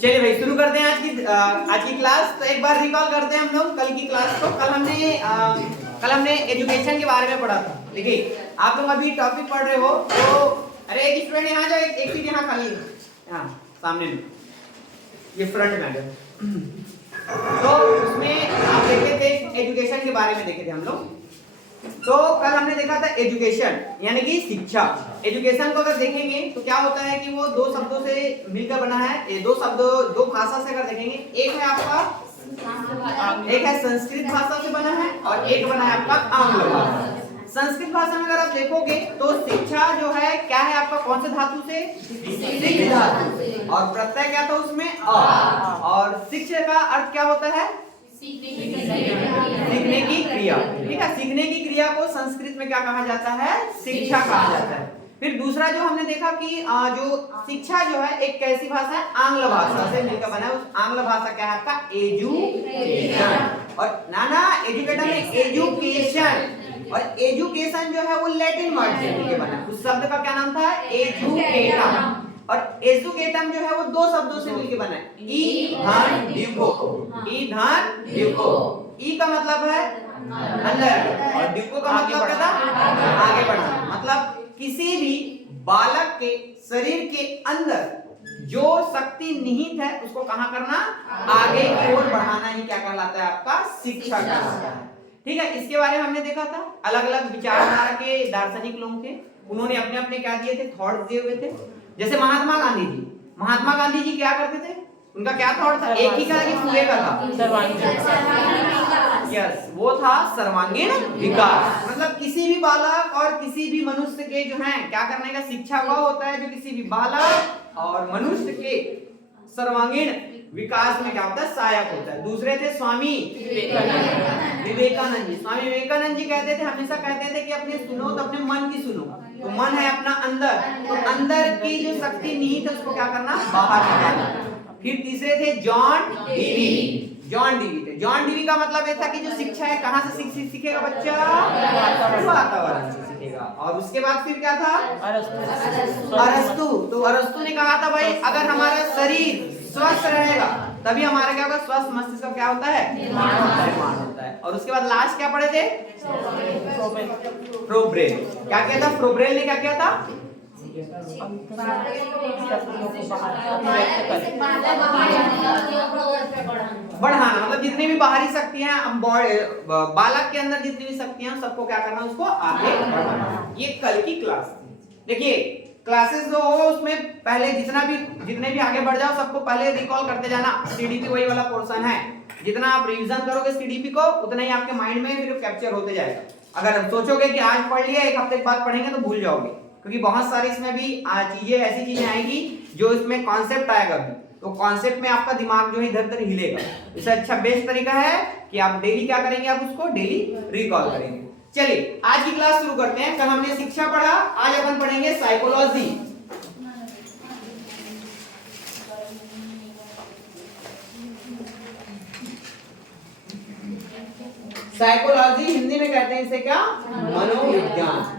चलिए भाई शुरू करते हैं आज की क्लास। तो एक बार रिकॉल करते हैं हम लोग कल की क्लास को। कल हमने एजुकेशन के बारे में पढ़ा था। देखिए आप लोग अभी टॉपिक पढ़ रहे हो तो अरे एक स्टूडेंट यहाँ जाओ, एक सीट यहाँ खाली है, यहाँ सामने में, ये फ्रंट में आ जाओ। तो उसमें आप देखे थे एजुकेशन के बारे में देखे थे हम लोग। तो कल हमने देखा था एजुकेशन यानी कि शिक्षा। एजुकेशन को अगर देखेंगे तो क्या होता है कि वो दो शब्दों से मिलकर बना है। ये दो दो भाषा से अगर देखेंगे, एक है आपका, एक है संस्कृत भाषा से बना है और एक बना है आपका आंग्ल भाषा। संस्कृत भाषा में अगर आप देखोगे तो शिक्षा जो है क्या है आपका, कौन से धातु से, सिक्ष धातु से, और प्रत्यय क्या था उसमें अ, और शिक्षा का अर्थ क्या होता है, सीखने की क्रिया। ठीक है, सीखने की क्रिया को संस्कृत में क्या कहा जाता है, शिक्षा कहा जाता है। फिर दूसरा जो हमने देखा कि जो शिक्षा जो है एक कैसी भाषा है, आंग्ल भाषा से मिलकर बना है। उस आंग्ल भाषा क्या है आपका, एजुकेशन। और नाना एजुकेटर में एजुकेशन, और एजुकेशन जो है वो लैटिन वर्ड से मिलकर बना है। उस शब्द का क्या नाम था, एजुकेटम। और एजुकेटम जो है वो दो शब्दों से मिलकर बना है, ई धन ड्यूको। ई धन ड्यूको, ई का मतलब है अंदर और ड्यूको का मतलब क्या था, आगे बढ़ना। मतलब किसी भी बालक के शरीर के अंदर जो शक्ति निहित है उसको कहां करना, आगे की ओर बढ़ाना ही क्या कहलाता है आपका, शिक्षा कहलाता है। ठीक है, इसके बारे में हमने देखा था। अलग अलग विचारधारा के दार्शनिक लोग थे, उन्होंने अपने अपने क्या दिए थे, थॉट्स दिए हुए थे। जैसे महात्मा गांधी जी क्या करते थे, उनका क्या थॉट था, एक ही का कि पूरे का था, यस, वो था सर्वांगीण विकास। मतलब किसी भी बालक और किसी भी मनुष्य के जो है क्या करने का, शिक्षा वह होता है जो किसी भी बालक और मनुष्य के सर्वांगीण विकास में क्या होता है, सहायक होता है। दूसरे थे स्वामी विवेकानंद जी। स्वामी विवेकानंद जी कहते थे, हमेशा कहते थे कि अपने सुनो तो अपने मन की सुनो। तो मन है अपना अंदर, तो अंदर की जो शक्ति निहित है उसको क्या करना, बाहर निकालना। फिर तीसरे थे जॉन डीवी। जॉन डीवी का मतलब ये था कि जो शिक्षा है कहाँ से सीखेगा बच्चा, वातावरण से सीखेगा। और उसके बाद फिर क्या था, अरस्तु। तो अरस्तु ने कहा था भाई अगर हमारा शरीर स्वस्थ रहेगा तभी हमारा क्या होगा, स्वस्थ मस्तिष्क का क्या होता है, निर्माण होता है। और उसके बाद लास्ट क्या पढ़े थे, फ्रोब्रेल। क्या किया था फ्रोब्रेल ने, क्या किया था, बढ़ाना। मतलब जितनी भी बाहरी शक्तियां बालक के अंदर जितनी भी शक्तियां सबको क्या करना, उसको आगे बढ़ाना। ये कल की क्लास थी। देखिए क्लासेस जो हो उसमें पहले जितने भी आगे बढ़ जाओ सबको पहले रिकॉल करते जाना। सीडीपी वही वाला पोर्शन है, जितना आप रिवीजन करोगे सीडीपी को उतना ही आपके माइंड में फिर कैप्चर होते जाएगा। अगर सोचोगे कि आज पढ़ लिया एक हफ्ते के बाद पढ़ेंगे तो भूल जाओगे, क्योंकि बहुत सारी इसमें भी चीजें ऐसी चीजें आएंगी जो इसमें कॉन्सेप्ट आएगा भी, तो कॉन्सेप्ट में आपका दिमाग जो है इधर उधर हिलेगा। इससे अच्छा बेस्ट तरीका है कि आप डेली क्या करेंगे, आप उसको डेली रिकॉल करेंगे। चलिए आज की क्लास शुरू करते हैं। कल हमने शिक्षा पढ़ा, आज अपन पढ़ेंगे साइकोलॉजी। साइकोलॉजी हिंदी में कहते हैं इसे क्या, मनोविज्ञान।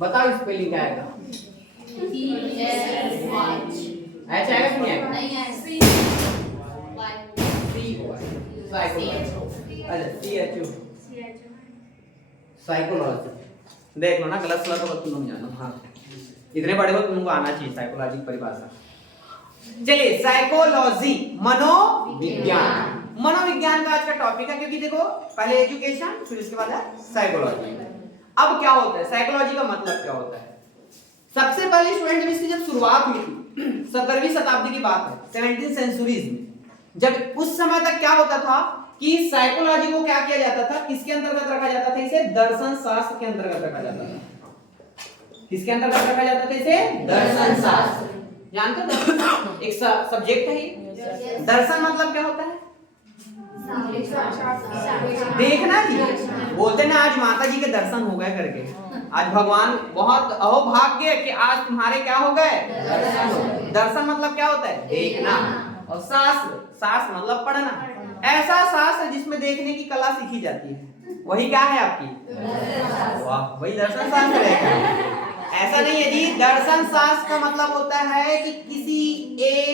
बताओ स्पेलिंग क्या आएगा, अच्छा आएगा कि नहीं आएगा, साइकोलॉजी। देख लो ना, गलत सलत हो तुम जानो। हाँ इतने बड़े हो तुमको आना चाहिए साइकोलॉजी की परिभाषा। चलिए साइकोलॉजी मनोविज्ञान। मनोविज्ञान का आज का टॉपिक है, क्योंकि देखो पहले एजुकेशन फिर उसके बाद है साइकोलॉजी। अब क्या होता है साइकोलॉजी का मतलब क्या होता है, सबसे पहले स्टूडेंट इसकी जब शुरुआत हुई थी 17वीं शताब्दी की बात है, 17th सेंचुरीज में, जब उस समय तक क्या होता था कि साइकोलॉजी को क्या किया जाता था, किसके अंतर्गत रखा जाता था, इसे दर्शन शास्त्र के अंतर्गत रखा जाता था। किसके अंतर्गत रखा जाता था इसे, दर्शन शास्त्र। जानते हो एक सब्जेक्ट है ये। दर्शन मतलब क्या होता है, देखना जी। बोलते ना आज माता जी के दर्शन हो गए करके, आज भगवान बहुत अहोभाग्य कि आज तुम्हारे क्या हो गए, दर्शन मतलब क्या होता है, देखना। और शास्त्र, शास्त्र मतलब पढ़ना, ऐसा शास्त्र जिसमें देखने की कला सीखी जाती है, वही क्या है आपकी? वाह, वही दर्शन शास्त्र है। ऐसा नहीं है जी, दर्शन शास्त्र का मतलब होता है कि किसी एक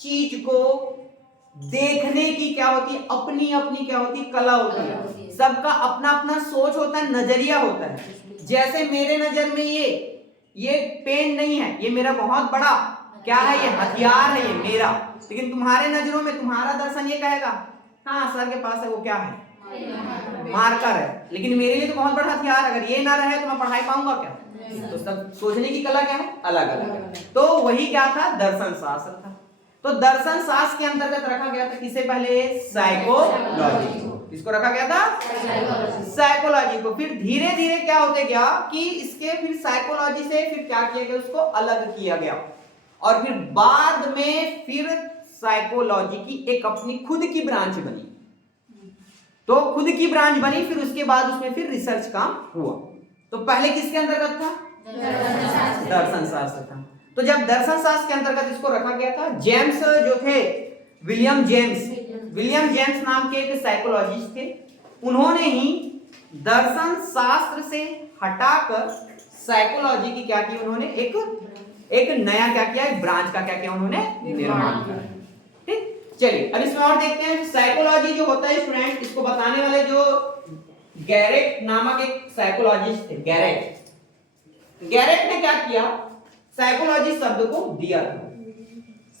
चीज को देखने की क्या होती है, अपनी अपनी क्या होती है, कला होती है। सबका अपना अपना सोच होता है, नजरिया होता है। जैसे मेरे नजर में ये पेन नहीं है, ये मेरा बहुत बड़ा क्या है, ये हथियार है, ये मेरा। लेकिन तुम्हारे नजरों में तुम्हारा दर्शन ये कहेगा हाँ सर के पास है, वो क्या है, मार्कर है। लेकिन मेरे लिए तो बहुत बड़ा हथियार, अगर ये ना रहे तो मैं पढ़ाई पाऊंगा क्या? तो सब सोचने की कला क्या है, अलग अलग। तो वही क्या था, दर्शन शास्त्र था। तो दर्शन शास्त्र के अंतर्गत रखा गया था किसे पहले? साइकोलॉजी को। किसको रखा गया था? साइकोलॉजी को। फिर धीरे धीरे क्या होते गया कि इसके फिर साइकोलॉजी से फिर क्या किया गया, उसको अलग किया गया। और फिर बाद में फिर साइकोलॉजी की एक अपनी खुद की ब्रांच बनी। तो खुद की ब्रांच बनी, फिर उसके बाद उसमें फिर रिसर्च काम हुआ। तो पहले किसके अंतर्गत था? दर्शन शास्त्र था। तो जब दर्शन शास्त्र के अंतर्गत इसको रखा गया था, जेम्स जो थे, विलियम जेम्स नाम के एक साइकोलॉजिस्ट थे, उन्होंने ही दर्शन शास्त्र से हटाकर साइकोलॉजी की क्या की, उन्होंने एक नया क्या किया, एक ब्रांच का क्या किया उन्होंने, निर्माण किया। ठीक, चलिए अब इसमें और देखते हैं। साइकोलॉजी जो होता है स्टूडेंट, इसको बताने वाले जो गैरेट नामक एक साइकोलॉजिस्ट थे, गैरेट ने क्या किया, साइकोलॉजी शब्द को दिया था।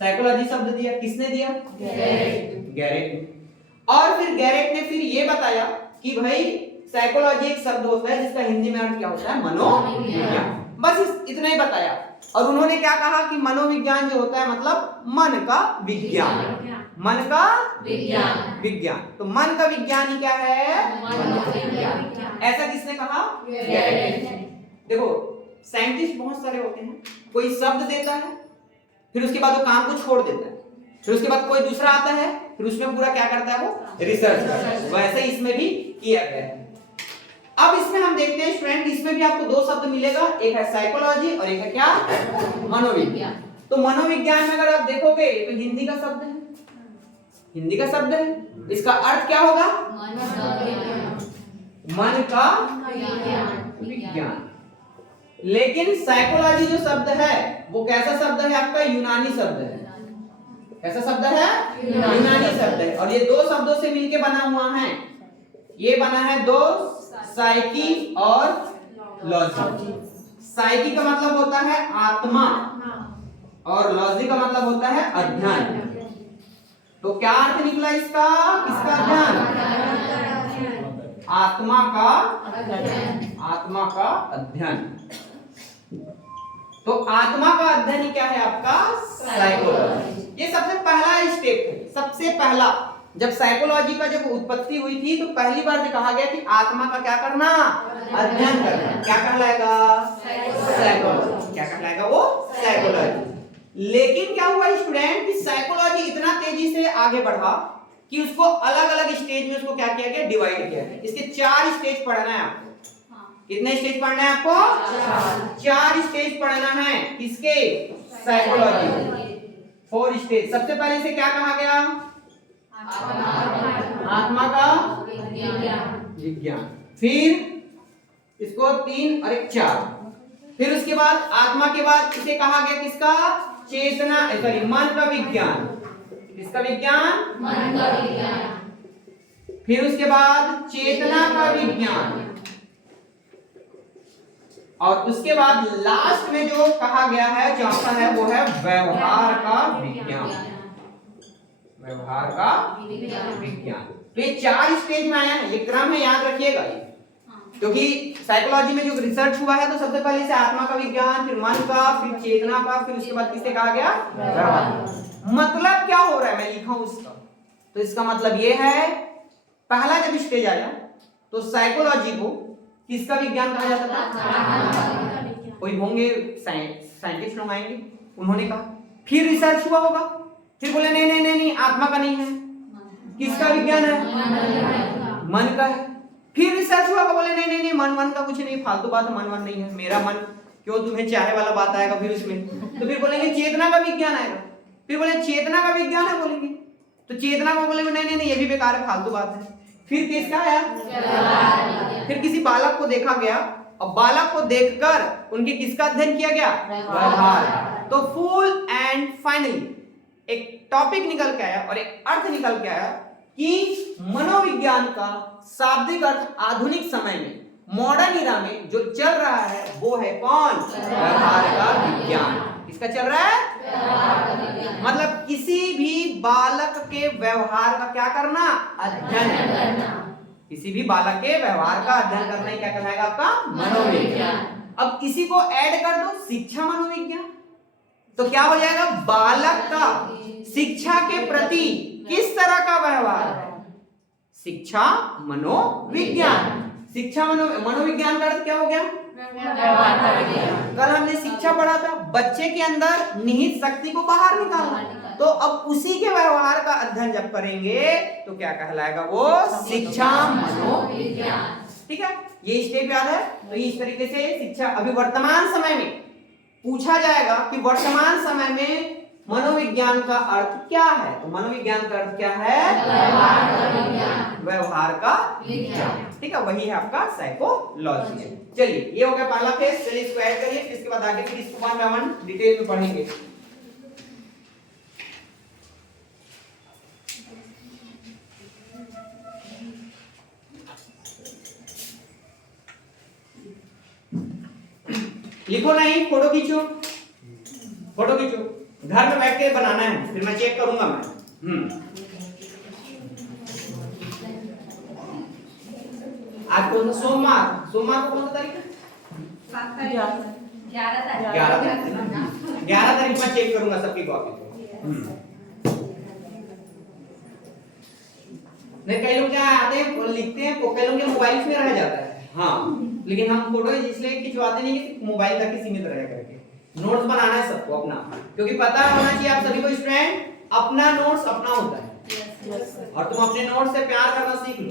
साइकोलॉजी शब्द दिया, किसने दिया? गैरेट ने। और फिर गैरेट ने फिर ये बताया कि भाई साइकोलॉजी एक शब्द होता है जिसका हिंदी में अर्थ क्या होता है, मनोविज्ञान। बस इतना ही बताया। और उन्होंने क्या कहा कि मनोविज्ञान जो होता है मतलब मन का विज्ञान, मन का विज्ञान। तो मन का विज्ञान ही क्या है, मनोविज्ञान। ऐसा किसने कहा? देखो साइंटिस्ट बहुत सारे होते हैं, कोई शब्द देता है, फिर उसके बाद वो काम को छोड़ देता है, फिर उसके बाद कोई दूसरा आता है, फिर उसमें पूरा क्या करता है, वो रिसर्च करता है। वैसे इसमें भी किया गया है। अब इसमें हम देखते हैं स्टूडेंट, इसमें भी आपको दो शब्द मिलेगा, एक है साइकोलॉजी और एक है क्या, मनोविज्ञान। तो मनोविज्ञान में अगर आप देखोगे तो हिंदी का शब्द है, हिंदी का शब्द है, इसका अर्थ क्या होगा, मन का विज्ञान। लेकिन साइकोलॉजी जो शब्द है वो कैसा शब्द है आपका, यूनानी शब्द है। कैसा शब्द है, यूनानी शब्द है। और ये दो शब्दों से मिलके बना हुआ है। ये बना है दो, साइकी और लॉजी। साइकी का मतलब होता है आत्मा और लॉजी का मतलब होता है अध्ययन। तो क्या अर्थ निकला इसका, किसका अध्ययन, आत्मा का अध्ययन। तो आत्मा का अध्ययन क्या है आपका, साइकोलॉजी। ये सबसे पहला स्टेप है, सबसे पहला। जब साइकोलॉजी का जब उत्पत्ति हुई थी तो पहली बार कहा गया कि आत्मा का क्या करना, अध्ययन करना। क्या कहलाएगा, साइकोलॉजी। क्या कहलाएगा वो, साइकोलॉजी। लेकिन क्या हुआ स्टूडेंट कि साइकोलॉजी इतना तेजी से आगे बढ़ा कि उसको अलग अलग स्टेज में उसको क्या किया गया, डिवाइड किया गया। इसके 4 स्टेज पढ़ना है आपको। कितने स्टेज पढ़ना है आपको, 4 स्टेज पढ़ना है। किसके, साइकोलॉजी 4 स्टेज। सबसे पहले इसे क्या कहा गया, आत्मा का विज्ञान। फिर इसको 3 और 1 4। फिर उसके बाद आत्मा के बाद इसे कहा गया किसका, चेतना, सॉरी मन का विज्ञान। किसका विज्ञान, मन का विज्ञान। फिर उसके बाद चेतना का विज्ञान। और उसके बाद लास्ट में जो कहा गया है, चौथा है, वो है व्यवहार का विज्ञान। व्यवहार का विज्ञान। तो ये 4 स्टेज में आया है, ये क्रम है, याद रखिएगा ये। क्योंकि साइकोलॉजी में जो रिसर्च हुआ है तो सबसे पहले से आत्मा का विज्ञान, फिर मन का, फिर चेतना का, फिर उसके बाद किससे कहा गया, व्यवहार। मतलब क्या हो रहा है, मैं लिखा हूं उसका। तो इसका मतलब ये है, पहला जब स्टेज आया तो साइकोलॉजी को किसका विज्ञान कहा जाता था, कोई होंगे साइंटिस्ट लोग आएंगे, उन्होंने कहा। फिर रिसर्च हुआ होगा, फिर बोले नहीं नहीं नहीं नहीं, आत्मा का नहीं है, किसका विज्ञान है, मन का है। फिर रिसर्च हुआ, बोले नहीं नहीं नहीं, मन का कुछ नहीं, फालतू बात है, मन नहीं है, मेरा मन क्यों तुम्हें चाहे वाला बात आएगा फिर उसमें। तो फिर बोलेंगे चेतना का विज्ञान आएगा। फिर बोले चेतना का विज्ञान है बोलेंगे, तो चेतना को बोलेंगे नहीं नहीं नहीं ये भी बेकार है, फालतू बात है। फिर किसका आया? फिर किसी बालक को देखा गया और बालक को देखकर उनके किसका अध्ययन किया गया? व्यवहार। तो फुल एंड फाइनली एक टॉपिक निकल के आया और एक अर्थ निकल के आया कि मनोविज्ञान का शाब्दिक अर्थ आधुनिक समय में मॉडर्न इरा में जो चल रहा है वो है कौन? व्यवहार का विज्ञान। किसका चल रहा है? मतलब किसी भी बालक के व्यवहार का क्या करना? अध्ययन करना। किसी भी बालक के व्यवहार का अध्ययन करना ही क्या कहलाएगा आपका? मनोविज्ञान। अब इसी को ऐड कर दो शिक्षा मनोविज्ञान, तो क्या हो जाएगा? बालक का शिक्षा के प्रति किस तरह का व्यवहार है? शिक्षा मनोविज्ञान। शिक्षा मनोविज्ञान का अर्थ क्या हो गया? कल हमने शिक्षा पढ़ा था, बच्चे के अंदर निहित शक्ति को बाहर निकालना। तो अब उसी के व्यवहार का अध्ययन जब करेंगे तो क्या कहलाएगा? वो शिक्षा मनोविज्ञान। ठीक है, ये स्टेप याद है। तो इस तरीके से शिक्षा अभी वर्तमान समय में पूछा जाएगा कि वर्तमान समय में मनोविज्ञान का अर्थ क्या है? तो मनोविज्ञान का अर्थ क्या है? व्यवहार का विज्ञान। ठीक है, वही है आपका साइकोलॉजी। चलिए ये हो गया पहला फेज। चलिए इसको ऐड करिए, फिर इसके बाद आगे फिर इसको वन बाय वन डिटेल में पढ़ेंगे। लिखो नहीं, फोटो खींचो, फोटो खींचो। घर में बैठ के बनाना है, फिर मैं चेक करूंगा मैं। आज कौन सा सोमवार? सोमवार को कौन सा तारीख है? 11 तारीख में चेक करूंगा सबकी कॉपी को। नहीं, कई लोग क्या आते हैं लिखते हैं, कई लोग मोबाइल में रह जाता है। हाँ, लेकिन हम फोटो इसलिए खिंचवाते नहीं कि मोबाइल तक ही सीमित रह करके। नोट्स बनाना है सबको अपना, क्योंकि पता होना चाहिए आप सभी को स्टूडेंट अपना नोट्स अपना होता है और तुम अपने नोट्स से प्यार करना सीख लो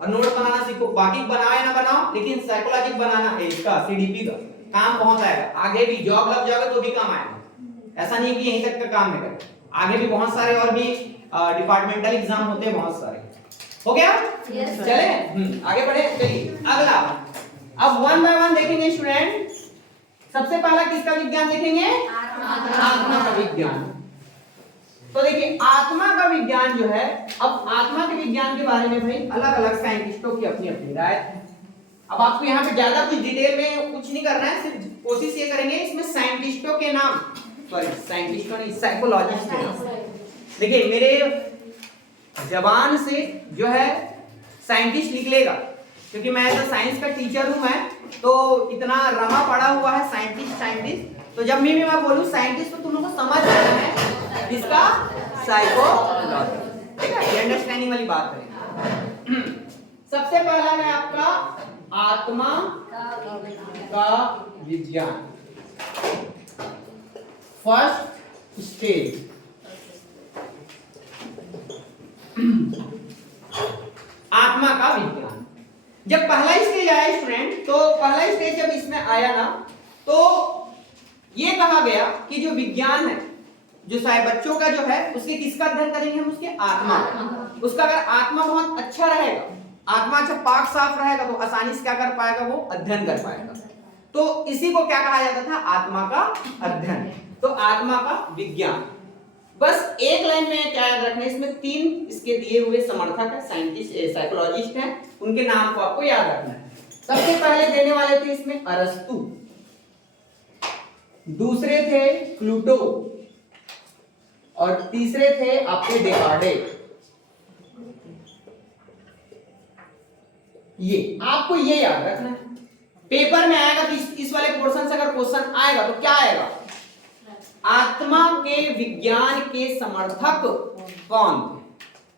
और नोट्स बनाना सीखो। बाकी बनाओ या ना बनाओ, लेकिन साइकोलॉजिक बनाना है इसका, सीडीपी का काम बहुत आएगा। आगे भी जॉब लग जाओगे तो भी काम आएगा। ऐसा नहीं कि यहीं तक का काम है, आगे भी बहुत सारे और भी डिपार्टमेंटल एग्जाम होते हैं बहुत सारे। हो गया? चले आगे बढ़े। चलिए अगला, अब वन बाय वन देखेंगे स्टूडेंट। सबसे पहला किसका विज्ञान देखेंगे? आत्मा का विज्ञान। तो देखिए आत्मा का विज्ञान जो है, अब आत्मा के विज्ञान के बारे में भाई अलग अलग साइंटिस्टों की अपनी अपनी राय है। अब आपको यहाँ पे ज्यादा कुछ डिटेल में कुछ नहीं करना है, सिर्फ कोशिश ये करेंगे इसमें साइंटिस्टों के नाम, सॉरी साइंटिस्टों नहीं, साइकोलॉजिस्ट के नाम। देखिए मेरे जबान से जो है साइंटिस्ट लिख लेगा, क्योंकि मैं तो साइंस का टीचर हूं मैं, तो इतना रमा पड़ा हुआ है साइंटिस्ट साइंटिस्ट। तो जब भी मैं बोलूं साइंटिस्ट तो तुम लोगों को समझ जाना है इसका साइकोलॉजी। ठीक है, ये अंडरस्टैंडिंग वाली बात है। सबसे पहला है आपका आत्मा का विज्ञान, फर्स्ट स्टेज। आत्मा का विज्ञान जब पहला स्टेज आया स्टूडेंट, तो पहला स्टेज जब इसमें आया ना, तो ये कहा गया कि जो विज्ञान है, जो शायद बच्चों का जो है, उसके किसका अध्ययन करेंगे हम? उसके आत्मा। उसका अगर आत्मा बहुत अच्छा रहेगा, आत्मा अच्छा पाक साफ रहेगा, तो आसानी से क्या कर पाएगा? वो अध्ययन कर पाएगा। तो इसी को क्या कहा जाता था? आत्मा का अध्ययन। तो आत्मा का विज्ञान। बस एक लाइन में क्या याद रखना है, इसमें 3 इसके दिए हुए समर्थक है, साइंटिस्ट साइकोलॉजिस्ट हैं, उनके नाम को आपको याद रखना है। सबसे पहले देने वाले थे इसमें अरस्तु, दूसरे थे प्लूटो और तीसरे थे आपके डेकार्टे। ये आपको ये याद रखना है, पेपर में आएगा तो इस वाले पोर्शन से अगर क्वेश्चन आएगा तो क्या आएगा? आत्मा के विज्ञान के समर्थक कौन थे?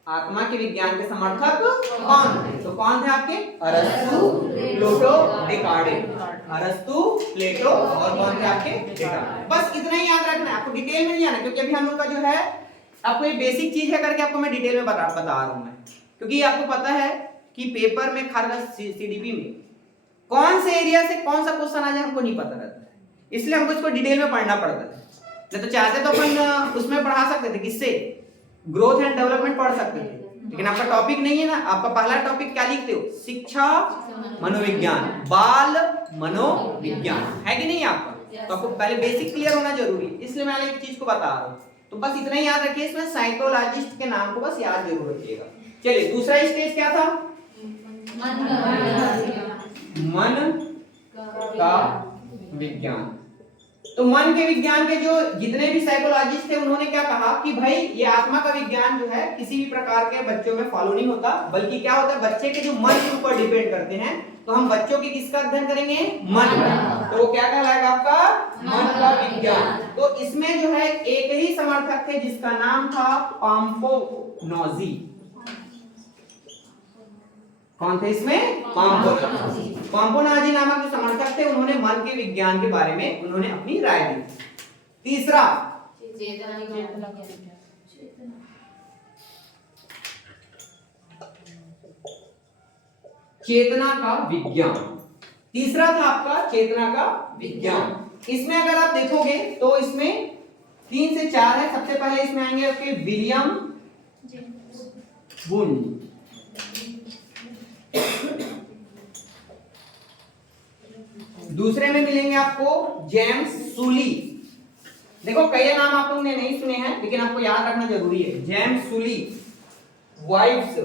आत्मा के विज्ञान के समर्थक कौन थे? तो कौन थे आपके? अरस्तु, प्लेटो, डेकार्टे। अरस्तु, प्लेटो और कौन थे आपके? डेकार्टे। बस इतना ही याद रखना है, आपको डिटेल में नहीं आना, क्योंकि अभी हम लोग का जो है आपको ये बेसिक चीज है करके आपको मैं डिटेल में बता रहा हूं मैं, क्योंकि आपको पता है कि पेपर में खासकर सीडीपी में कौन से एरिया से कौन सा क्वेश्चन आ जाए हमको नहीं पता रहता है, इसलिए हमको इसको डिटेल में पढ़ना पड़ता है। नहीं तो चाहते तो अपन उसमें पढ़ा सकते थे, किससे, ग्रोथ एंड डेवलपमेंट पढ़ सकते थे, लेकिन आपका टॉपिक नहीं है ना। आपका पहला टॉपिक क्या लिखते हो, शिक्षा मनोविज्ञान, बाल मनोविज्ञान, है कि नहीं आपका। तो आपको पहले बेसिक क्लियर होना जरूरी है, इसलिए मैं एक चीज को बता रहा हूँ। तो बस इतना ही याद रखिए, इसमें साइकोलॉजिस्ट के नाम को बस याद जरूर रखिएगा। चलिए दूसरा स्टेज क्या था, मन का विज्ञान। तो मन के विज्ञान के जो जितने भी साइकोलॉजिस्ट थे उन्होंने क्या कहा कि भाई ये आत्मा का विज्ञान जो है किसी भी प्रकार के बच्चों में फॉलो नहीं होता, बल्कि क्या होता है बच्चे के जो मन के ऊपर डिपेंड करते हैं। तो हम बच्चों की किसका अध्ययन करेंगे, मन का। तो वो क्या कहलाएगा आपका, मन का विज्ञान। तो इसमें जो है एक ही समर्थक थे जिसका नाम था पाम्पोनोजी। कौन थे इसमें, पाम्पोनोजी नामक जो समर्थक थे, उन्होंने मन के विज्ञान के बारे में उन्होंने अपनी राय दी। तीसरा चेतना का विज्ञान। तीसरा था आपका चेतना का विज्ञान। इसमें अगर आप देखोगे तो इसमें 3 से 4 है। सबसे पहले इसमें आएंगे आपके विलियम वुंड, दूसरे में मिलेंगे आपको जेम्स सूली। देखो कई नाम आप लोगों ने नहीं सुने हैं, लेकिन आपको याद रखना जरूरी है। जेम्स सूली, वाइब्स,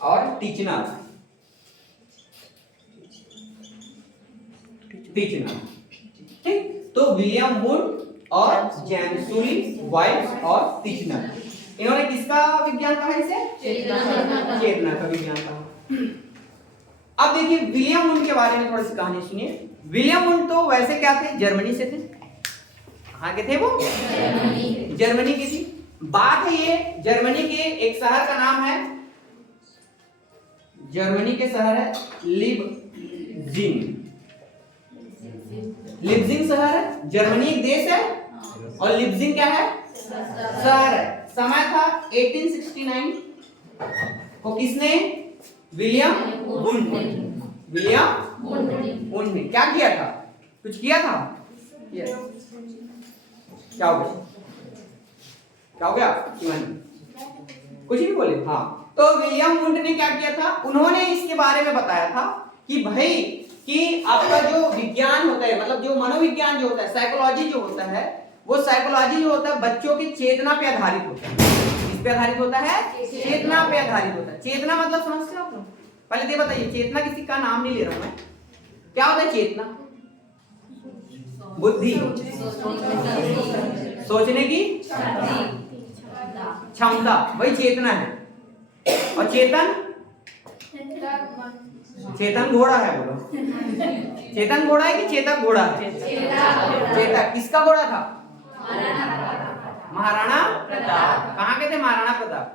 और टीचनर। ठीक, तो विलियम वुड और जेम्स सूली, वाइब्स और टीचनर, इन्होंने किसका विज्ञान कहा, इसे चेतना का विज्ञान कहा। अब देखिए विलियम वुंड के बारे में थोड़ी सी कहानी सुनिए। विलियम वुंड तो वैसे क्या थे, जर्मनी से थे। कहाँ के थे वो, जर्मनी की थी। बात है ये जर्मनी के एक शहर का नाम है, जर्मनी के शहर है लिपजिग। लिपजिग शहर है, जर्मनी एक देश है और लिपजिग क्या है, शहर है। समय था 1869 को किसने, विलियम वुंड। विलियम वुंड ने क्या किया था, कुछ किया था, क्या हो गया, क्या हो गया, कुछ नहीं बोले। हाँ, तो विलियम वुंड ने क्या किया था, उन्होंने इसके बारे में बताया था कि भाई कि आपका जो विज्ञान होता है, मतलब जो मनोविज्ञान जो होता है, साइकोलॉजी जो होता है, वो साइकोलॉजी जो होता है बच्चों की चेतना पे आधारित होता है। किस पे आधारित होता है, चेतना पे आधारित होता है। चेतना मतलब समझते हो आप लोग, पहले ये बताइए, चेतना किसी का नाम नहीं ले रहा हूं मैं, क्या होता है चेतना, बुद्धि, सोचने की क्षमता, वही चेतना है। और चेतन, चेतन घोड़ा है, बोलो चेतन घोड़ा है कि चेतक घोड़ा है, चेतक किसका घोड़ा था, महाराणा प्रताप। कहाँ के थे महाराणा प्रताप,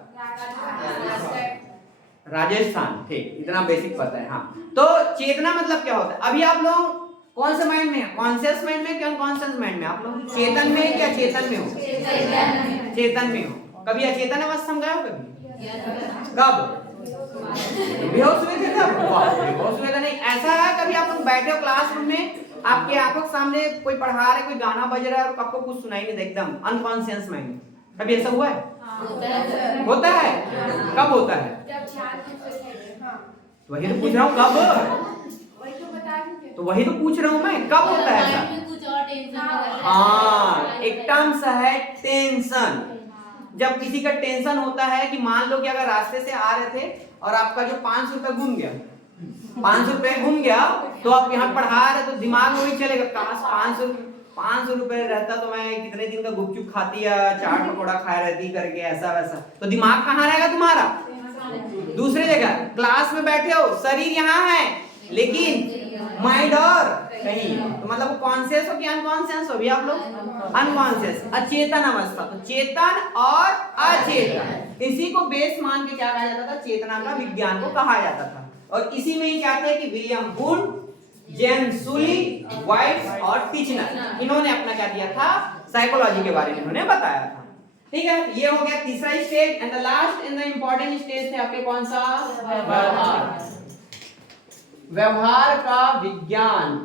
राजस्थान। ठीक, इतना बेसिक पता है। हाँ, तो चेतना मतलब क्या होता है, अभी आप लोग कौन से माइंड में है, कॉन्शियस माइंड में क्या अनकॉन्शियस माइंड में, आप लोग चेतन में क्या चेतन में हो, चेतन में हो। कभी अचेतन अवस्था में गए हो, कभी, कब बेहोश हुए थे, तब बेहोश हुए थे नहीं। ऐसा है कभी आप लोग बैठे हो क्लासरूम में, आपके आंखों के सामने कोई पढ़ा रहा है, कोई गाना बज रहा है और आपको कुछ सुनाई नहीं दे, एकदम अनकॉन्शियस माइंड, कभी ऐसा हुआ है, होता है, कब होता है, वही तो पूछ रहा हूँ, कब, तो वही तो पूछ रहा हूँ मैं, कब होता है ऐसा। हाँ, एक टर्म्स है टेंशन। जब किसी का टेंशन होता है कि मान लो कि अगर रास्ते से आ रहे थे और आपका जो 500 रुपए घूम गया, 500 रुपए घूम गया, तो आप यहाँ पढ़ा रहे तो दिमाग में भी चलेगा, काश 500 रुपए रहता तो मैं कितने दिन का गुपचुप खाती या चाट पकौड़ा खाए रहती करके, ऐसा वैसा। तो दिमाग कहाँ रहेगा तुम्हारा, दूसरी जगह। क्लास में बैठे हो, शरीर यहाँ है लेकिन माइंड और कहीं, तो मतलब कॉन्शियस हो कि अनकॉन्शियस हो भी आप लोग, अनकॉन्शियस, अचेतन अवस्था। तो चेतन और अचेतन, इसी को बेस मान के क्या कहा जाता था, चेतना का विज्ञान को कहा जाता था। और इसी में ही क्या थे कि विलियम वुंड, जेम्स सूली, वाइट्स और टीचनर, इन्होंने अपना क्या दिया था, साइकोलॉजी के बारे में इन्होंने बताया था। ठीक है, ये हो गया तीसरा stage. And the last in the important stage थे आपके कौन सा? व्यवहार। व्यवहार का विज्ञान।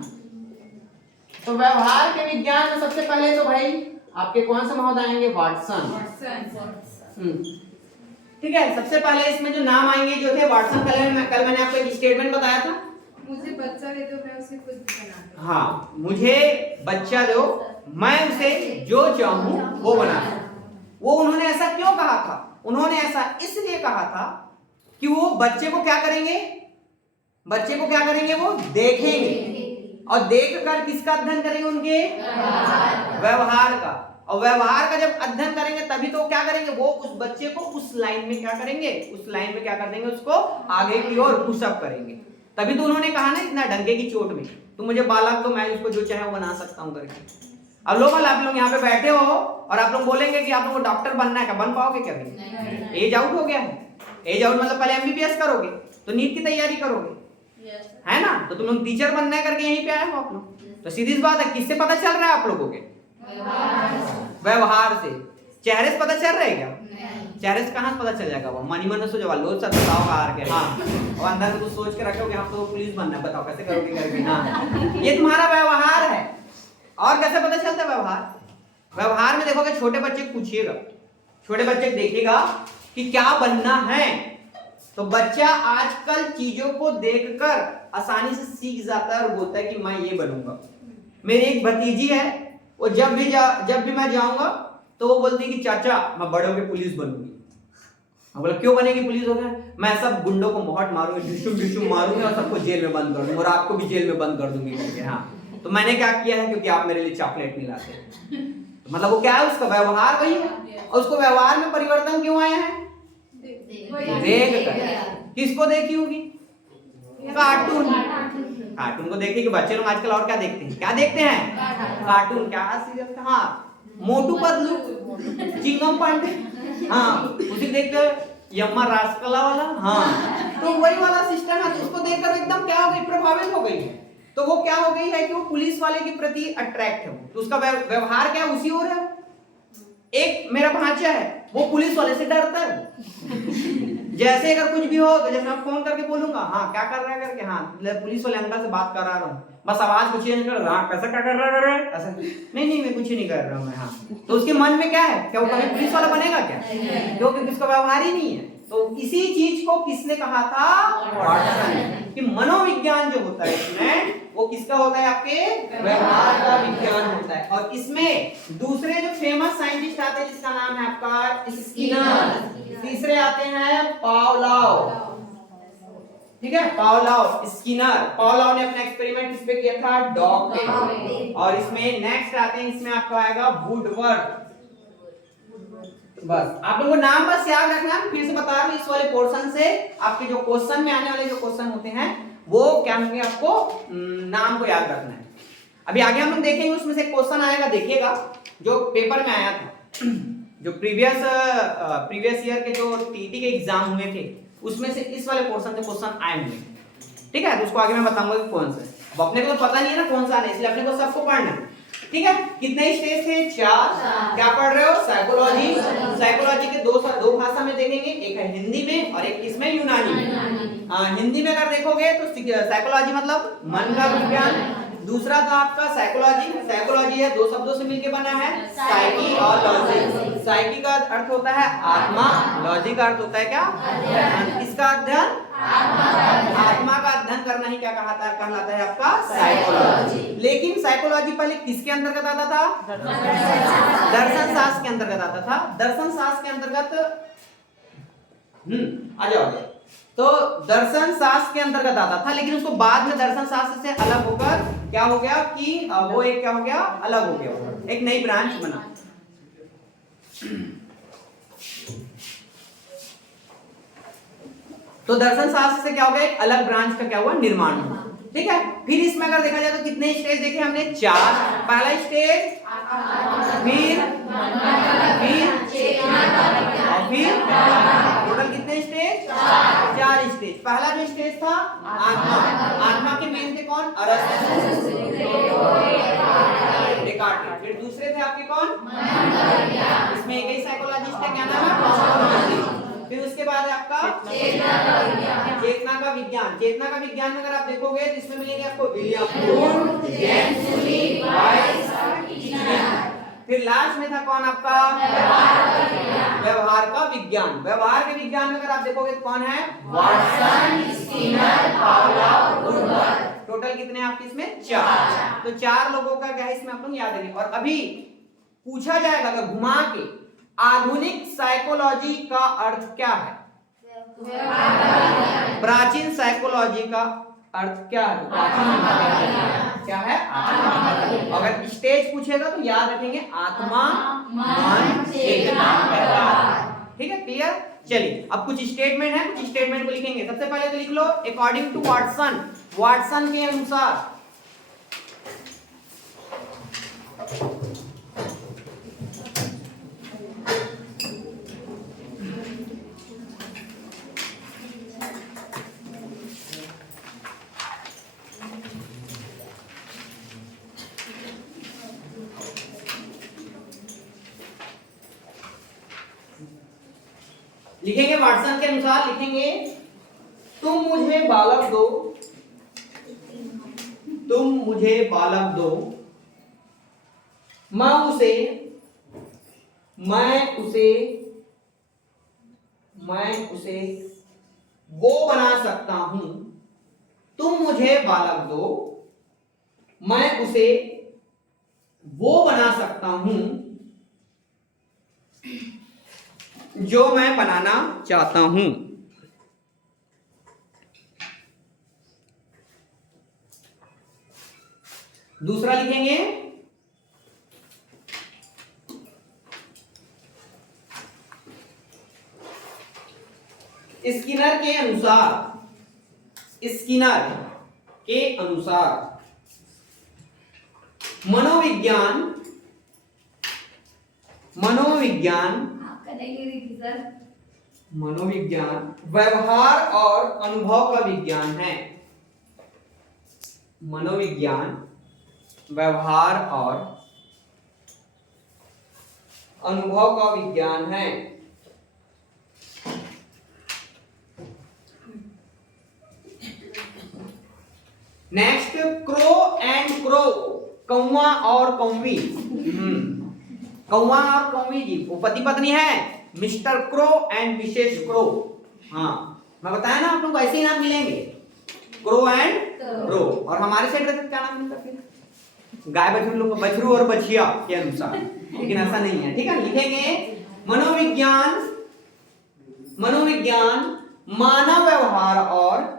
तो व्यवहार के विज्ञान में सबसे पहले तो भाई आपके कौन से महोदय आएंगे? वाटसन। ठीक है, सबसे पहले इसमें जो नाम आएंगे जो थे वाटसन। कल मैंने आपको एक स्टेटमेंट बताया था, मुझे बच्चा दे दो मैं उसे खुद बना दूं। हाँ, मुझे बच्चा दो मैं उसे जो चाहूं वो बना दूं। वो उन्होंने ऐसा क्यों कहा था? उन्होंने ऐसा इसलिए कहा था कि वो बच्चे को क्या करेंगे? बच्चे को क्या करेंगे? वो देखेंगे और देखकर किसका अध्ययन करेंगे? उनके व्यवहार का। और व्यवहार का जब अध्ययन करेंगे तभी तो क्या करेंगे? वो उस बच्चे को उस लाइन में क्या करेंगे? उस लाइन में क्या कर देंगे? उसको आगे की ओर पुशअप करेंगे। तभी तो उन्होंने कहा ना इतना डंके की चोट में, तो मुझे बालक तो मैं उसको जो चाहे वो बना सकता हूं करके। अब लोग आप लोग यहाँ पे बैठे हो और आप लोग बोलेंगे कि आप लोगों को डॉक्टर बनना है, क्या बन पाओगे? क्या नहीं। एज आउट हो गया है। एज आउट मतलब पहले एमबीबीएस करोगे तो नीट की तैयारी करोगे, है ना? तो तुम लोग टीचर बनना है करके यहीं पे आए हो आप लोग। तो सीधी सी बात है, किससे पता चल रहा है आप लोगों के? व्यवहार से। चेहरे से पता चल रहा है क्या? चेहरे से कहाँ पता चल जाएगा? वो मन में सोचो लो सब बताओ कार के, हाँ, और अंदर में कुछ सोच के रखोगे हम तो पुलिस बनना है, बताओ कैसे करोगे करके। हाँ, ये तुम्हारा व्यवहार है। और कैसे पता चलता है व्यवहार? व्यवहार में देखोगे, छोटे बच्चे को पूछिएगा, छोटे बच्चे देखेगा कि क्या बनना है, तो बच्चा आजकल चीजों को देखकर आसानी से सीख जाता है और बोलता है कि मैं ये बनूंगा। मेरी एक भतीजी है, वो जब भी मैं जाऊंगा तो वो बोलती है कि चाचा मैं बड़े होके पुलिस बनूंगी। मैं बोला क्यों बनेगी पुलिस होकर? मैं सब गुंडों को मोहट मारूंगी, ढिशुम मारूंगी और सबको जेल में बंद कर दूंगी और आपको भी जेल में बंद कर दूंगी करके। हाँ, तो मैंने क्या किया है, क्योंकि आप मेरे लिए चॉकलेट नहीं लाते। तो मतलब वो क्या है? उसका व्यवहार वही है। और उसको व्यवहार में परिवर्तन क्यों आया है? देख कर। किसको देखी होगी? कार्टून। कार्टून को देखिए कि बच्चे लोग आजकल और क्या देखते हैं? क्या देखते हैं? कार्टून। क्या सीरियल? हाँ, मोटू पतलू, चिंगम पांडे, हाँ, उसी देखते हो, यम्मा रासकला वाला, हाँ, तो वही वाला सिस्टम है। तो उसको देखकर एकदम क्या हो गई? प्रभावित हो गई है। तो वो क्या हो गई है कि वो पुलिस वाले के प्रति अट्रैक्ट है। तो उसका व्यवहार क्या उसी ओर है। एक मेरा भांजा है, वो पुलिस वाले से डरता है। जैसे अगर कुछ भी हो तो जैसे मैं फोन करके बोलूंगा, हाँ क्या कर रहा है करके, हाँ पुलिस वाले अंकल से बात कर रहा हूँ, बस आवाज कुछ चेंज कर रहा, कैसे क्या कर रहा है ऐसा, नहीं मैं कुछ नहीं कर रहा हूँ मैं। हाँ, तो उसके मन में क्या है? क्या वो कभी पुलिस वाला बनेगा क्या? क्योंकि उसका व्यवहार ही नहीं है। तो इसी चीज को किसने कहा था? वाटसन। कि मनोविज्ञान जो होता है इसमें, वो किसका होता है? आपके व्यवहार का विज्ञान होता है। और इसमें दूसरे जो फेमस साइंटिस्ट आते हैं जिसका नाम है आपका स्किनर, तीसरे आते हैं पावलोव। ठीक है, पावलोव, स्किनर। पावलोव ने अपना एक्सपेरिमेंट किस पे किया था? डॉग पे। और इसमें नेक्स्ट आते हैं, इसमें आपका आएगा वुडवर्ड। बस आप लोगों को नाम बस याद रखना। फिर से बता रहा हूं, इस वाले पोर्शन से आपके जो क्वेश्चन में आने वाले जो क्वेश्चन होते हैं वो क्या होंगे, आपको नाम को याद रखना है। अभी आगे हम लोग देखेंगे, उसमें से क्वेश्चन आएगा, देखिएगा, जो पेपर में आया था, जो प्रीवियस ईयर के जो टीटी के एग्जाम हुए थे, उसमें से इस वाले पोर्शन से क्वेश्चन आए हुए। ठीक है, तो उसको आगे मैं बताऊंगा कि कौन सा है। अब अपने को तो पता नहीं है ना कौन सा है, इसलिए अपने को सबको पढ़ना है। ठीक है, कितने स्टेज थे? 4। क्या पढ़ रहे हो? साइकोलॉजी। साइकोलॉजी के दो भाषा में देखेंगे, एक है हिंदी में और एक इसमें यूनानी में। हिंदी में अगर देखोगे तो साइकोलॉजी मतलब मन का विज्ञान। दूसरा था आपका साइकोलॉजी। साइकोलॉजी है, दो शब्दों से मिलकर बना है, साइकी और लॉजी। साइकी का अर्थ होता है आत्मा, लॉजी का अर्थ होता है क्या? अध्ययन। इसका अध्ययन, आत्मा का अध्ययन करना ही क्या कहलाता है आपका? साइकोलॉजी। लेकिन साइकोलॉजी पहले किसके अंतर्गत आता था? दर्शन शास्त्र के अंतर्गत आता था। दर्शन शास्त्र के अंतर्गत आ जाओ। तो दर्शन शास्त्र के अंतर्गत आता था, लेकिन उसको बाद में दर्शन शास्त्र से अलग होकर क्या हो गया कि वो एक क्या हो गया? अलग हो गया, एक नई ब्रांच बना। तो दर्शन शास्त्र से क्या हो गया? एक अलग ब्रांच का क्या हुआ? निर्माण हुआ। ठीक है, फिर इसमें अगर देखा जाए तो कितने स्टेज देखे हमने? 4। पहला स्टेज, फिर और फिर टोटल कितने स्टेज? 4 स्टेज। पहला जो स्टेज था आत्मा। आत्मा के मेन थे कौन? अरस्तु, डेकार्ट। फिर दूसरे थे आपके कौन? इसमें एक ही साइकोलॉजी आपका चेतना का विज्ञान। चेतना का विज्ञान में अगर आप देखोगे तो इसमें मिलेंगे आपको William would, James Sulli, vice, फिर लास्ट में था कौन आपका व्यवहार का विज्ञान। व्यवहार के विज्ञान में अगर आप देखोगे तो कौन है Watson, Skinner, Pavlov, Woodward. Total कितने आपके इसमें 4। तो 4 लोगों का क्या है इसमें आप लोग याद रखेंगे। और अभी पूछा जाएगा अगर घुमा के आधुनिक साइकोलॉजी का अर्थ क्या है, प्राचीन साइकोलॉजी का अर्थ क्या है, क्या है अगर स्टेज पूछेगा तो याद रखेंगे आत्मा, मन, चेतना, व्यवहार। ठीक है, क्लियर। चलिए अब कुछ स्टेटमेंट है, कुछ स्टेटमेंट को लिखेंगे। सबसे पहले तो लिख लो अकॉर्डिंग टू वाटसन। वाटसन के अनुसार लिखेंगे, वाटसन के अनुसार लिखेंगे तुम मुझे बालक दो, तुम मुझे बालक दो, मैं उसे वो बना सकता हूं। तुम मुझे बालक दो, मैं उसे वो बना सकता हूं जो मैं बनाना चाहता हूं। दूसरा लिखेंगे स्किनर के अनुसार मनोविज्ञान व्यवहार और अनुभव का विज्ञान है। मनोविज्ञान व्यवहार और अनुभव का विज्ञान है। नेक्स्ट, क्रो एंड क्रो, कौवा और कौवी। कौवा और कौवी जी वो पति पत्नी है, mister crow and Mrs crow. हाँ, मैं बताया ना आप लोग को ऐसे ही नाम मिलेंगे, क्रो एंड क्रो। और हमारे साइड में क्या नाम मिलता है, गाय बछरू लोग बछरू और बछिया के अनुसार, लेकिन ऐसा नहीं है। ठीक है, लिखेंगे मनोविज्ञान मानव व्यवहार और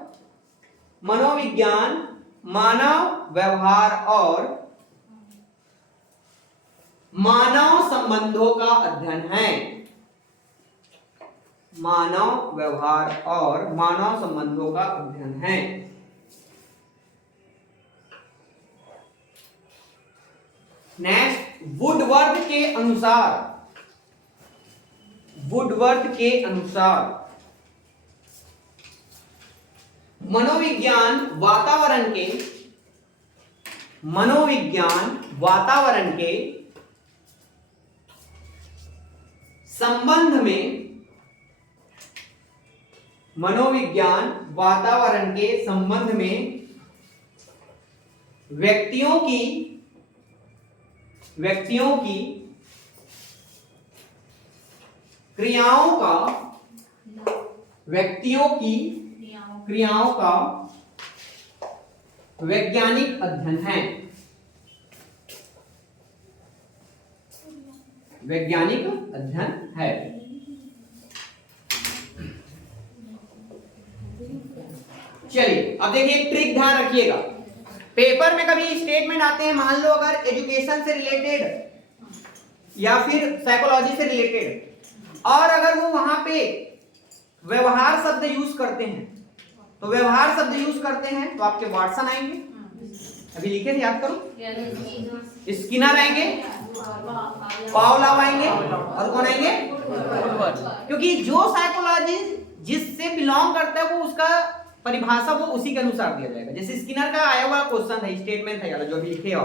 मानव संबंधों का अध्ययन है। मानव व्यवहार और मानव संबंधों का अध्ययन है। नेक्स्ट, वुडवर्ड के अनुसार मनोविज्ञान वातावरण के संबंध में व्यक्तियों की क्रियाओं का वैज्ञानिक अध्ययन है। चलिए अब देखिए, एक ट्रिक ध्यान रखिएगा। पेपर में कभी स्टेटमेंट आते हैं, मान लो अगर एजुकेशन से रिलेटेड या फिर साइकोलॉजी से रिलेटेड, और अगर वो वहां पे व्यवहार शब्द यूज करते हैं, तो आपके वाटसन आएंगे, अभी लिखे थे, याद करो। स्किनर आएंगे, पावलोव आएंगे, और कौन आएंगे, क्योंकि जो साइकोलॉजी जिससे बिलोंग करता है वो उसका परिभाषा वो उसी के अनुसार दिया जाएगा। जैसे स्किनर का आया हुआ क्वेश्चन है, स्टेटमेंट है जो भी लिखे हो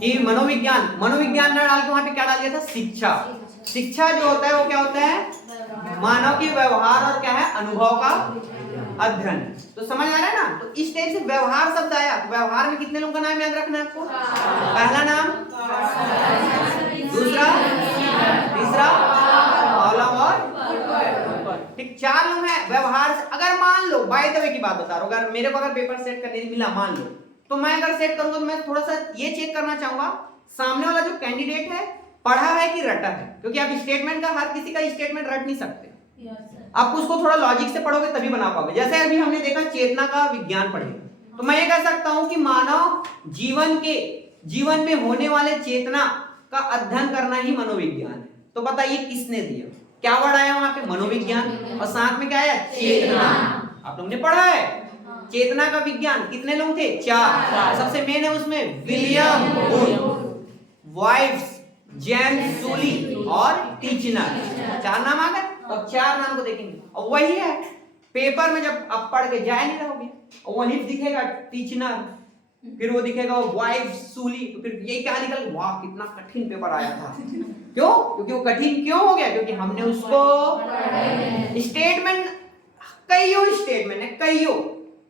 कि मनोविज्ञान न डाल के वहां पे क्या डाल दिया था, शिक्षा जो होता है वो क्या होता है, मानव के व्यवहार और क्या है, अनुभव का अध्ययन। तो समझ आ रहा है ना। तो इस टाइप से व्यवहार शब्द आया। तो व्यवहार में कितने लोगों का नाम याद रखना है आपको? पहला नाम, दूसरा, तीसरा, कॉलम और ठीक, 4 लोग हैं व्यवहार से। अगर मान लो बाय द वे की बात बता रहा हूं, अगर मेरे को अगर पेपर सेट करने मिला मान लो, तो मैं अगर सेट करूंगा तो मैं थोड़ा सा ये चेक करना चाहूंगा सामने वाला जो कैंडिडेट है पढ़ा है कि रटा है, क्योंकि आप स्टेटमेंट का, हर किसी का स्टेटमेंट रट नहीं सकते। आप उसको थोड़ा लॉजिक से पढ़ोगे तभी बना पाओगे। जैसे अभी हमने देखा चेतना का विज्ञान पढ़े, तो मैं ये कह सकता हूं कि मानव जीवन में होने वाले चेतना का अध्ययन करना ही मनोविज्ञान है। तो बताइए किसने दिया, क्या वर्ड आया वहां पे? मनोविज्ञान। और साथ में क्या आया? चेतना। आप लोगों ने पढ़ा है चेतना का विज्ञान। कितने लोग थे? 4। सबसे मेन है उसमें विलियम वुड, वाइव्स, जेम्स सूली और टीचनर। 4 नाम आ गए। अब 4 नाम को देखेंगे और वही है पेपर में जब आप पढ़ के जाए नहीं रहोगे, और वही दिखेगा टीचनर, फिर वो दिखेगा वो वाइव्स सूली, तो फिर ये क्या निकल, वाह कितना कठिन पेपर आया था। क्यों? क्योंकि वो कठिन क्यों हो गया? क्योंकि हमने उसको स्टेटमेंट, कईयों स्टेटमेंट है कईयों,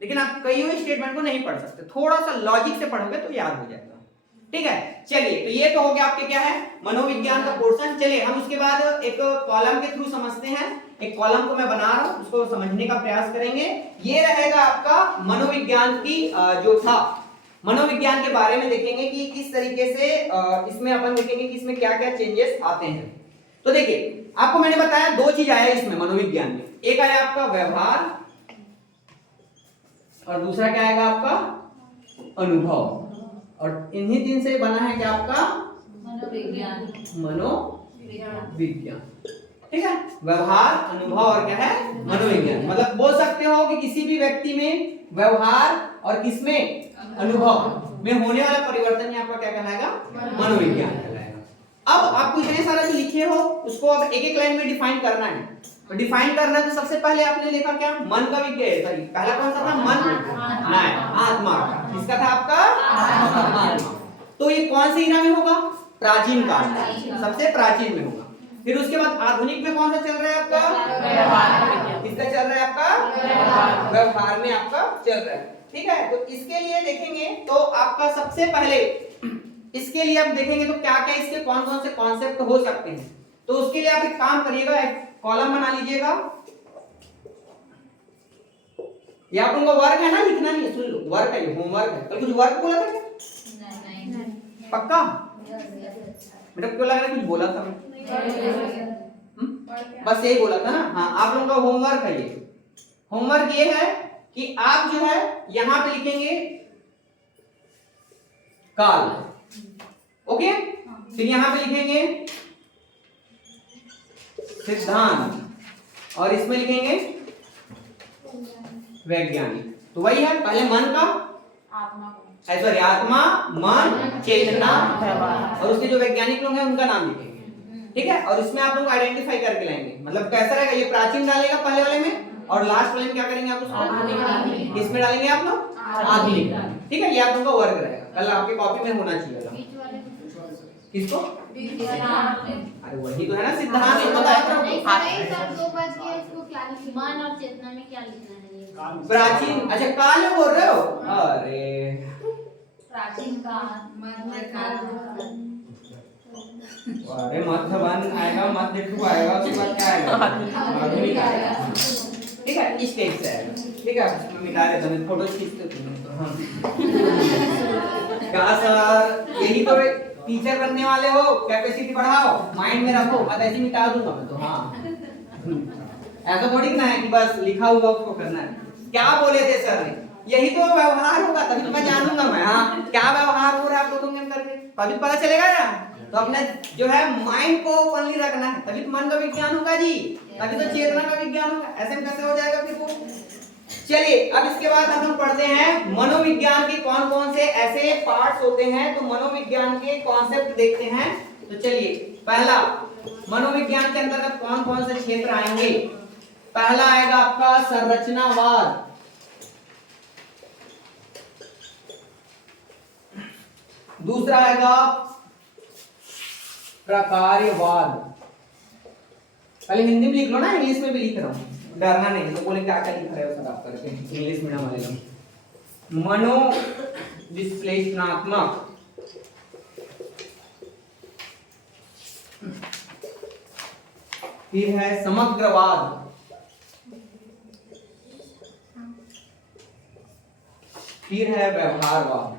लेकिन आप कईयों स्टेटमेंट को नहीं पढ़ सकते, थोड़ा सा लॉजिक से पढ़ोगे तो याद हो जाएगा। ठीक है, चलिए, तो ये तो हो गया आपके क्या है, मनोविज्ञान का पोर्शन। चलिए हम उसके बाद एक कॉलम के थ्रू समझते हैं। एक कॉलम को मैं बना रहा हूं, उसको समझने का प्रयास करेंगे। ये रहेगा आपका मनोविज्ञान की जो था, मनोविज्ञान के बारे में देखेंगे कि किस तरीके से इसमें अपन देखेंगे कि इसमें क्या क्या चेंजेस आते हैं। तो देखिए आपको मैंने बताया 2 चीज आया इसमें मनोविज्ञान में, एक आया आपका व्यवहार और दूसरा क्या आएगा आपका अनुभव। और इन्हीं 3 से बना है क्या आपका मनोविज्ञान। ठीक है, व्यवहार, अनुभव और क्या है मनोविज्ञान। मतलब बोल सकते हो कि किसी भी व्यक्ति में व्यवहार और किसमें अनुभव में होने वाला परिवर्तन ही आपका क्या कहलाएगा, मनोविज्ञान कहलाएगा। अब आपको इतने सारे जो लिखे हो उसको अब एक एक लाइन में डिफाइन करना है। तो डिफाइन करना है तो सबसे पहले आपने लिखा क्या, मन का विज्ञान, सॉरी पहला कौन सा था, मन नहीं आत्मा का। इसका था आपका आत्मा। तो ये कौन से इरा में होगा, प्राचीन काल, सबसे प्राचीन में होगा। फिर उसके बाद आधुनिक में कौन सा चल रहा है आपका व्यवहार, किसका चल रहा है आपका व्यवहार में आपका चल रहा है। ठीक है, तो इसके लिए देखेंगे तो आपका सबसे पहले इसके लिए आप देखेंगे तो क्या क्या इसके कौन कौन से कॉन्सेप्ट हो सकते हैं। तो उसके लिए आप एक काम करिएगा, एक कॉलम बना लीजिएगा। ये आप लोगों का वर्क है ना, लिखना नहीं है, सुन लो वर्क है, ये होमवर्क है। कल कुछ वर्क बोला था क्या? नहीं। पक्का बेटा, क्यों लग रहा है कुछ बोला था मैं? बस यही बोला था ना। हाँ, आप लोगों का होमवर्क है ये। होमवर्क ये है कि आप जो है यहां पे लिखेंगे काल, ओके। फिर यहां पे लिखेंगे सिद्धांत और इसमें लिखेंगे वैज्ञानिक। तो वही है, पहले मन का सॉरी आत्मा, मन, चेतना, और उसके जो वैज्ञानिक लोग हैं उनका नाम लिखेंगे। ठीक है, और इसमें आप लोग आइडेंटिफाई करके लाएंगे। मतलब कैसा रहेगा, ये प्राचीन डालेगा पहले वाले में और लास्ट वाले में क्या करेंगे आप उसको किसमें डालेंगे आप लोग, आधुनिक। ठीक है, ये आप लोगों का वर्क रहेगा, कल आपकी कॉपी में होना चाहिए। किसको? अरे वही तो है ना सिद्धांत, इसको मन और चेतना में क्या लिखना है? प्राचीन, अच्छा काल में बोल रहे हो? अरे प्राचीन काल, अरे मध्यवन आएगा, मध्य टू आएगा, उसके बाद क्या आएगा, आधुनिक आएगा। ठीक है, इस टाइप से आएगा। ठीक है, मैं मिटा देता हूं, फोटो खींचते तो हाँ। क्या सर, यही तो टीचर बनने वाले हो, कैपेसिटी बढ़ाओ, माइंड में रखो, मत ऐसे मिटा दूंगा मैं तो। हाँ, ऐसा थोड़ी ना है कि बस लिखा हुआ उसको करना है। क्या बोले थे सर ने, यही तो व्यवहार होगा तभी तो मैं जानूंगा मैं। हाँ, क्या व्यवहार हो रहा है आप लोगों के करके तभी पता चलेगा ना। तो अपने जो है माइंड को ओपनली रखना है, तभी तो मन का विज्ञान होगा जी, तभी तो चेतना का विज्ञान होगा। ऐसे में कैसे हो जाएगा फिर वो। चलिए अब इसके बाद हम लोग पढ़ते हैं मनोविज्ञान के कौन कौन से ऐसे पार्ट्स होते हैं। तो मनोविज्ञान के कॉन्सेप्ट देखते हैं। तो चलिए, पहला मनोविज्ञान के अंतर्गत कौन कौन से क्षेत्र आएंगे। पहला आएगा आपका संरचनावाद, दूसरा आएगा प्रकार्यवाद, पहले हिंदी में लिख लो ना, इंग्लिश में भी लिख रहा हूँ, डरना नहीं तो बोले क्या क्या लिख रहे हो सब आप करके इंग्लिश मीडियम वाले लोग। मनोविश्लेषणात्मक, फिर है समग्रवाद, फिर है व्यवहारवाद,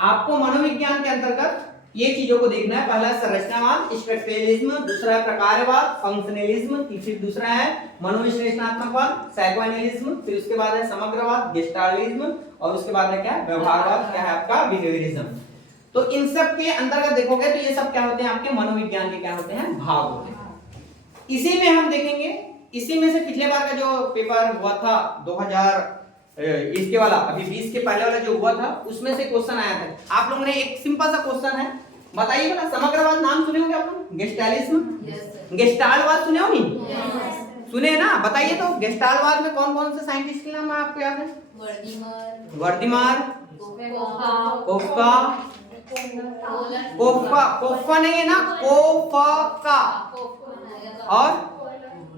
आपको मनोविज्ञान के अंतर्गत ये चीजों को देखना है। पहला संरचनावाद, स्ट्रक्चरलिज्म, दूसरा प्रकारवाद, फंक्शनलिज्म, फिर दूसरा है मनोविश्लेषणात्मकवाद, साइकोएनालिज्म, फिर उसके बाद है समग्रवाद, गेस्टाल्टिज्म, और उसके बाद है क्या, व्यवहारवाद, क्या है आपका बिहेवियरिज्म। तो इन सब के अंतर्गत देखोगे तो ये सब क्या होते हैं, आपके मनोविज्ञान के क्या होते हैं, भाग होते हैं। इसी में हम देखेंगे, इसी में से पिछले बार का जो पेपर हुआ था 2000 इसके वाला, अभी 20 के पहले वाला जो हुआ था उसमें से क्वेश्चन आया था। आप लोगों ने एक सिंपल सा क्वेश्चन है, बताइए बोला समग्रवाद नाम सुने होंगे आप लोग, गेस्टालिज्म, गेस्टाल्टवाद सुने हो नहीं? सुने हैं ना, बताइए तो गेस्टाल्टवाद में कौन कौन से साइंटिस्ट के नाम आपको याद है? वर्दीमार, कोफ्का, कोफ्का नहीं है ना, कोफ्का, और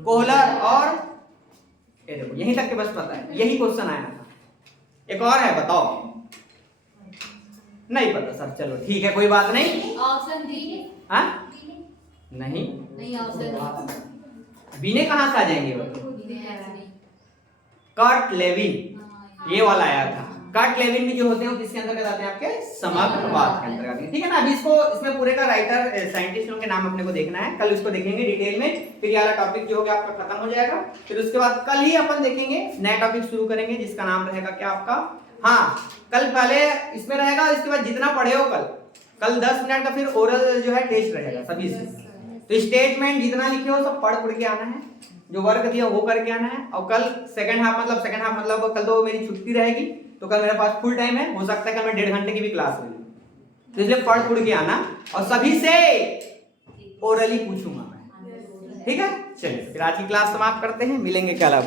कोहलर, और ये देखो यहीं तक के बस पता है, यही क्वेश्चन आया था। एक और है, बताओ। नहीं पता सर, चलो ठीक है कोई बात नहीं। ऑप्शन डी, हाँ नहीं, बीने कहाँ से आ जाएंगे वो? कर्ट लेविन, ये वाला आया था। कर्ट लेविन में जो होते हैं वो किसके अंतर्गत आते हैं, आपके समग्रवाद के अंतर्गत, ठीक है ना। अभी इसको, इसमें पूरे का राइटर साइंटिस्ट लोगों के नाम अपने को देखना है, कल उसको देखेंगे डिटेल में, फिर ये वाला टॉपिक जो होगा आपका खत्म हो जाएगा। फिर उसके बाद कल ही अपन देखेंगे नया टॉपिक शुरू करेंगे जिसका नाम रहेगा क्या आपका, हाँ कल पहले इसमें रहेगा, इसके बाद जितना पढ़े हो कल 10 मिनट का फिर ओरल जो है टेस्ट रहेगा सभी से। तो स्टेटमेंट जितना लिखे हो सब पढ़ के आना है, जो वर्क दिया वो करके आना है। और कल सेकंड हाफ मतलब कल तो मेरी छुट्टी रहेगी, तो कल मेरे पास फुल टाइम है, हो सकता है कल मैं 1.5 घंटे की भी क्लास ले लूं, तो इसलिए पढ़ के आना और सभी से ओरली पूछूंगा मैं, ठीक है। चलिए फिर आज की क्लास समाप्त करते हैं, मिलेंगे कल अब।